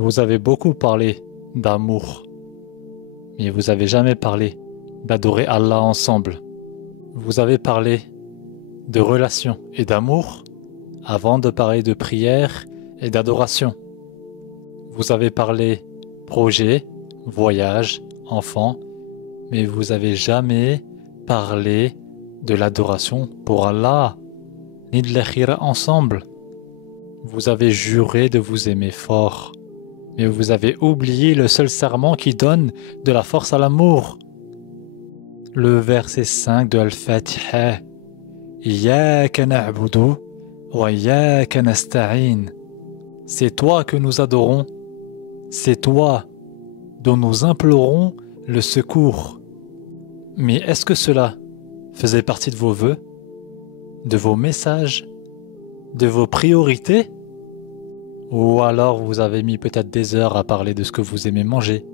Vous avez beaucoup parlé d'amour, mais vous avez jamais parlé d'adorer Allah ensemble. Vous avez parlé de relation et d'amour avant de parler de prière et d'adoration. Vous avez parlé projet, voyage, enfant, mais vous avez jamais parlé de l'adoration pour Allah, ni de l'akhira ensemble. Vous avez juré de vous aimer fort, mais vous avez oublié le seul serment qui donne de la force à l'amour. Le verset 5 de Al-Fatiha. Iyyaka na'budu wa iyyaka nasta'in. C'est toi que nous adorons, c'est toi dont nous implorons le secours. Mais est-ce que cela faisait partie de vos vœux, de vos messages, de vos priorités? Ou alors vous avez mis peut-être des heures à parler de ce que vous aimez manger.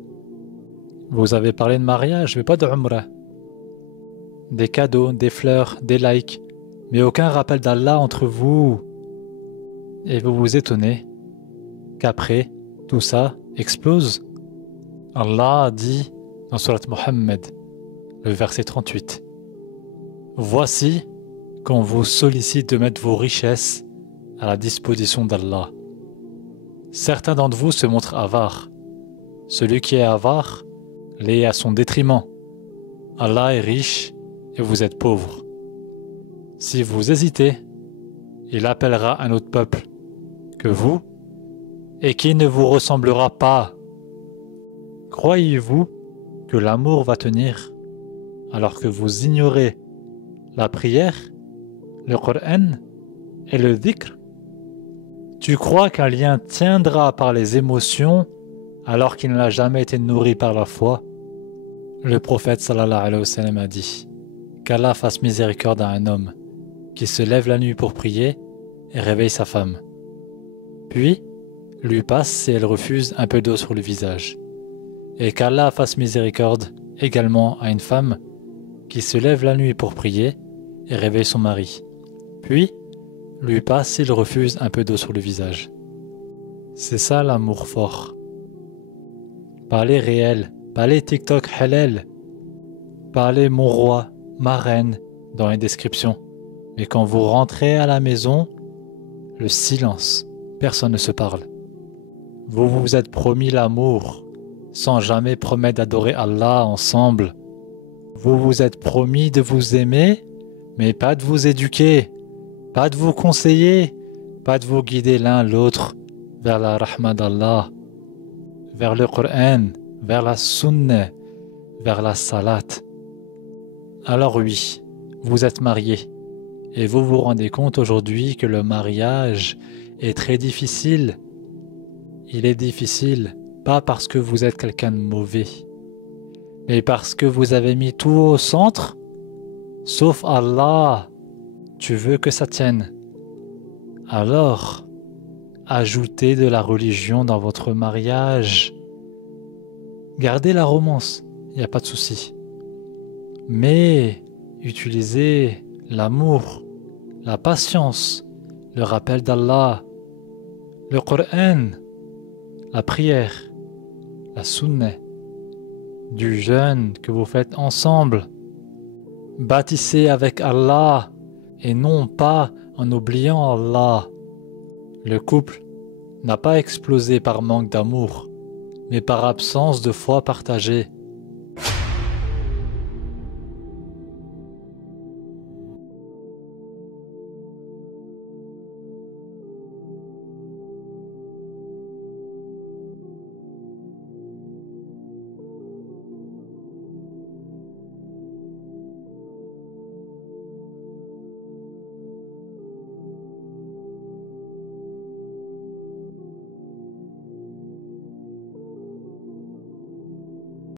Vous avez parlé de mariage, mais pas de Umrah. Des cadeaux, des fleurs, des likes, mais aucun rappel d'Allah entre vous. Et vous vous étonnez qu'après, tout ça explose. Allah a dit dans Surat Muhammad, le verset 38, « Voici qu'on vous sollicite de mettre vos richesses à la disposition d'Allah. » Certains d'entre vous se montrent avares. Celui qui est avare l'est à son détriment. Allah est riche et vous êtes pauvre. Si vous hésitez, il appellera un autre peuple que vous et qui ne vous ressemblera pas. Croyez-vous que l'amour va tenir alors que vous ignorez la prière, le Coran et le dhikr? Tu crois qu'un lien tiendra par les émotions alors qu'il n'a jamais été nourri par la foi? Le prophète sallallahu alayhi wa sallam a dit qu'Allah fasse miséricorde à un homme qui se lève la nuit pour prier et réveille sa femme. Puis, lui passe, si elle refuse, un peu d'eau sur le visage. Et qu'Allah fasse miséricorde également à une femme qui se lève la nuit pour prier et réveille son mari. Puis, lui passe, s'il refuse, un peu d'eau sur le visage. C'est ça l'amour fort. Pas les réels, pas les TikTok halal, pas les mon roi, ma reine dans les descriptions. Mais quand vous rentrez à la maison, le silence, personne ne se parle. Vous vous êtes promis l'amour, sans jamais promettre d'adorer Allah ensemble. Vous vous êtes promis de vous aimer, mais pas de vous éduquer, pas de vous conseiller, pas de vous guider l'un l'autre vers la rahma d'Allah, vers le Coran, vers la Sunnah, vers la Salat. Alors oui, vous êtes mariés, et vous vous rendez compte aujourd'hui que le mariage est très difficile. Il est difficile, pas parce que vous êtes quelqu'un de mauvais, mais parce que vous avez mis tout au centre, sauf Allah. Tu veux que ça tienne. Alors, ajoutez de la religion dans votre mariage. Gardez la romance, il n'y a pas de souci. Mais utilisez l'amour, la patience, le rappel d'Allah, le Coran, la prière, la Sunnah, du jeûne que vous faites ensemble. Bâtissez avec Allah et non pas en oubliant Allah. Le couple n'a pas explosé par manque d'amour, mais par absence de foi partagée.